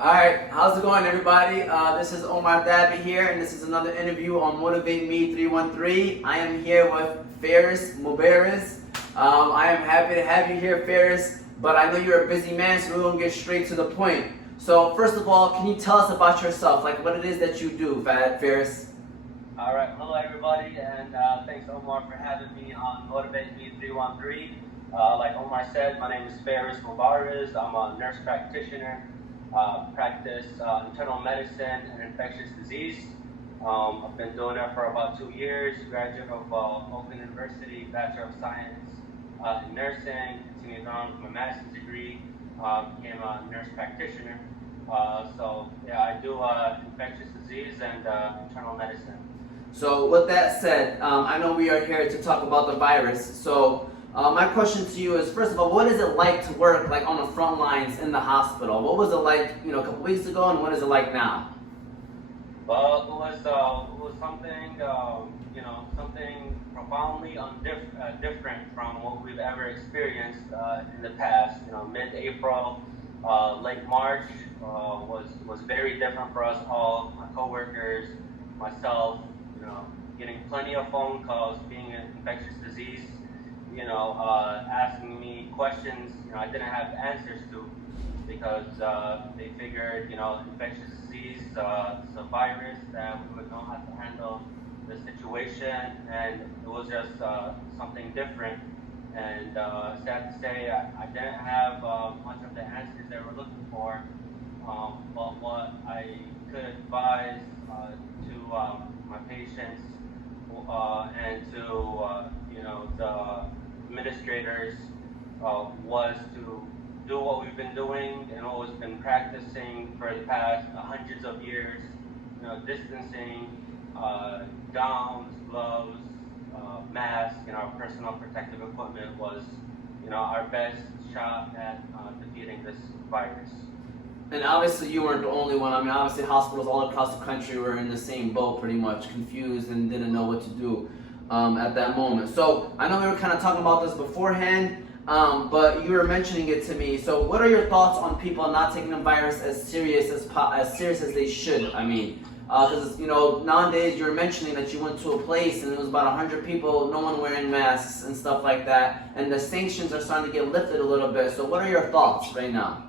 Alright, how's it going everybody? This is Omar Dabi here, and this is another interview on MotivateMe313. I am here with Fares Mubarez. I am happy to have you here, Fares, but I know you're a busy man, so we're going to get straight to the point. So first of all, can you tell us about yourself, like what it is that you do, Fares? Alright, hello everybody, and thanks Omar for having me on MotivateMe313. Like Omar said, my name is Fares Mubarez. I'm a nurse practitioner. Practice internal medicine and infectious disease. I've been doing it for about 2 years. Graduate of Oakland University, Bachelor of Science in Nursing. Continued on with my master's degree. Became a nurse practitioner. So yeah, I do infectious disease and internal medicine. So with that said, I know we are here to talk about the virus. So my question to you is, first of all, what is it like to work like on the front lines in the hospital? What was it like, a couple weeks ago, and what is it like now? Well, it was something, something profoundly different from what we've ever experienced in the past. Mid-April, late March was very different for us all. My coworkers, myself, getting plenty of phone calls, being an infectious disease. Asking me questions, I didn't have answers to, because they figured, infectious disease, it's a virus that we would know how to handle the situation, and it was just something different. And sad to say, I didn't have much of the answers they were looking for, but what I could advise to my patients and to the administrators was to do what we've been doing and what we've been practicing for the past hundreds of years. Distancing, gowns, gloves, masks, personal protective equipment was, our best shot at defeating this virus. And obviously you weren't the only one. I mean, obviously hospitals all across the country were in the same boat, pretty much confused and didn't know what to do at that moment. So I know we were kind of talking about this beforehand, but you were mentioning it to me. So what are your thoughts on people not taking the virus as serious as they should? I mean, because nowadays you're mentioning that you went to a place and it was about 100 people, no one wearing masks and stuff like that, and the sanctions are starting to get lifted a little bit. So what are your thoughts right now?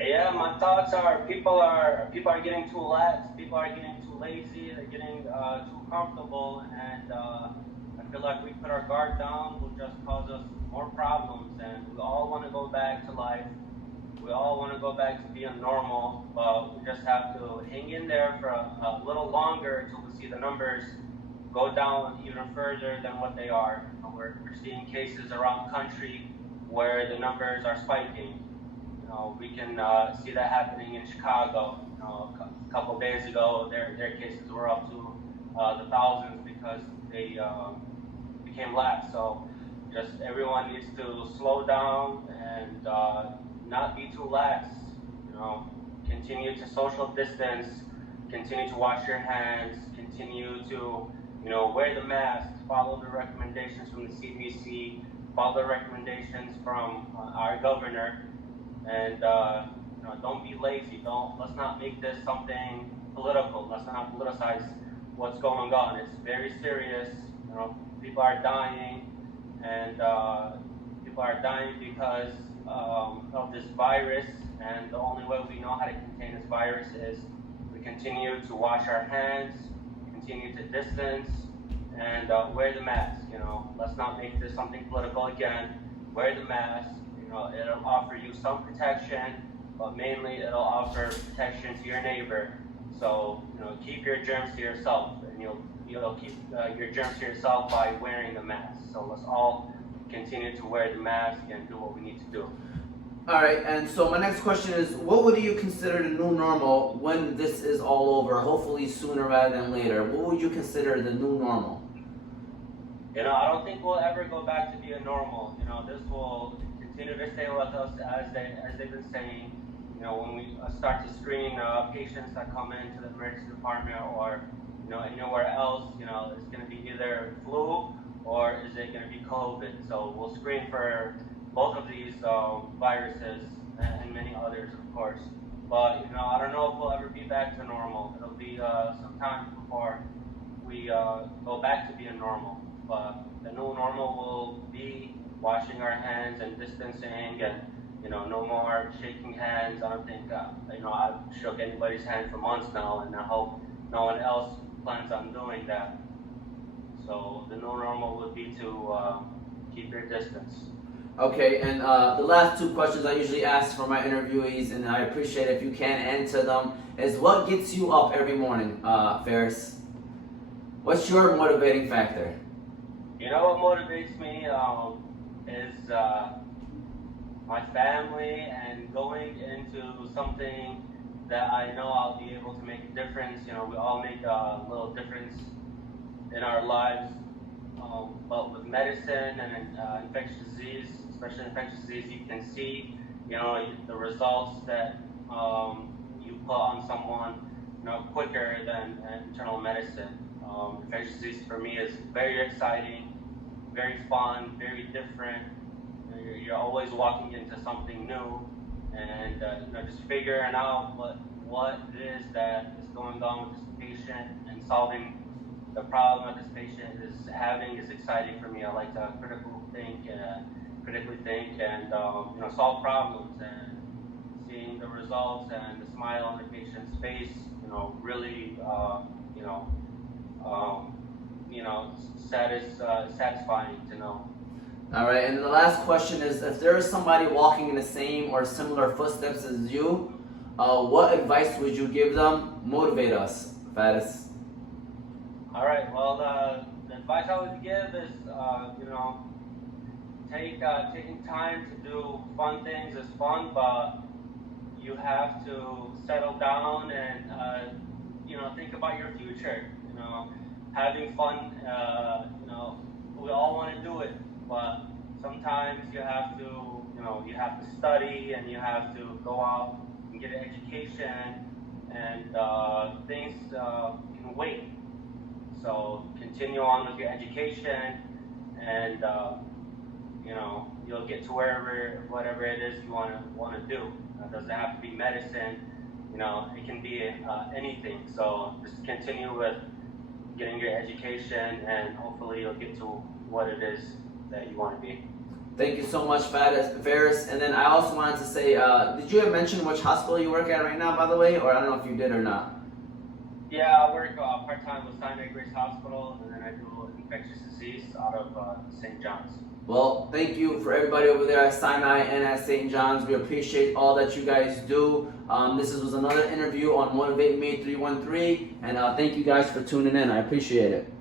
Yeah, my thoughts are people are getting too lax, people are getting too lazy, they're getting too comfortable, and I feel like we put our guard down will just cause us more problems, and we all want to go back to life. We all want to go back to being normal, but we just have to hang in there for a little longer until we see the numbers go down even further than what they are. We're seeing cases around the country where the numbers are spiking. We can see that happening in Chicago. A couple of days ago, their cases were up to the thousands because they became lax. So just everyone needs to slow down and not be too lax. Continue to social distance, continue to wash your hands, continue to wear the mask, follow the recommendations from the CDC, follow the recommendations from our governor. And don't be lazy. Let's not make this something political. Let's not politicize what's going on. It's very serious. People are dying, and people are dying because of this virus. And the only way we know how to contain this virus is we continue to wash our hands, continue to distance, and wear the mask. Let's not make this something political again. Wear the mask. It'll offer you some protection, but mainly it'll offer protection to your neighbor. So, keep your germs to yourself, and you'll keep your germs to yourself by wearing the mask. So let's all continue to wear the mask and do what we need to do. All right, and so my next question is, what would you consider the new normal when this is all over, hopefully sooner rather than later? What would you consider the new normal? I don't think we'll ever go back to being normal. This will continue to stay with us as they've been saying. When we start to screen patients that come into the emergency department or anywhere else, it's going to be either flu or is it going to be COVID. So we'll screen for both of these viruses and many others, of course. But I don't know if we'll ever be back to normal. It'll be some time before we go back to being normal. But the new normal will be washing our hands and distancing, and no more shaking hands. I don't think I've shook anybody's hand for months now, and I hope no one else plans on doing that. So the new normal would be to keep your distance. Okay, and the last two questions I usually ask for my interviewees, and I appreciate if you can answer them, is what gets you up every morning, Fares? What's your motivating factor? What motivates me is my family and going into something that I know I'll be able to make a difference. We all make a little difference in our lives, but with medicine and infectious disease, especially infectious disease, you can see, the results that you put on someone, quicker than internal medicine. Infectious disease for me is very exciting, very fun, very different. You're always walking into something new, and just figuring out what it is that is going on with this patient and solving the problem that this patient is having is exciting for me. I like to critically think, and solve problems, and seeing the results and the smile on the patient's face, really, satisfying to know. All right, and the last question is, if there is somebody walking in the same or similar footsteps as you, what advice would you give them? Motivate us, Fares. All right. Well, the advice I would give is, taking time to do fun things is fun, but you have to settle down and think about your future. Having fun. We all want to do it, but sometimes you have to study, and you have to go out and get an education, and things can wait. So continue on with your education, and you'll get to whatever it is you want to do. It doesn't have to be medicine. It can be anything. So just continue with getting your education, and hopefully you'll get to what it is that you want to be. Thank you so much, Fares. And then I also wanted to say, did you mention which hospital you work at right now, by the way? Or I don't know if you did or not. Yeah, I work part-time with Sinai Grace Hospital, and then I do infectious disease out of St. John's. Well, thank you for everybody over there at Sinai and at St. John's. We appreciate all that you guys do. This was another interview on MotivateMe313, and thank you guys for tuning in. I appreciate it.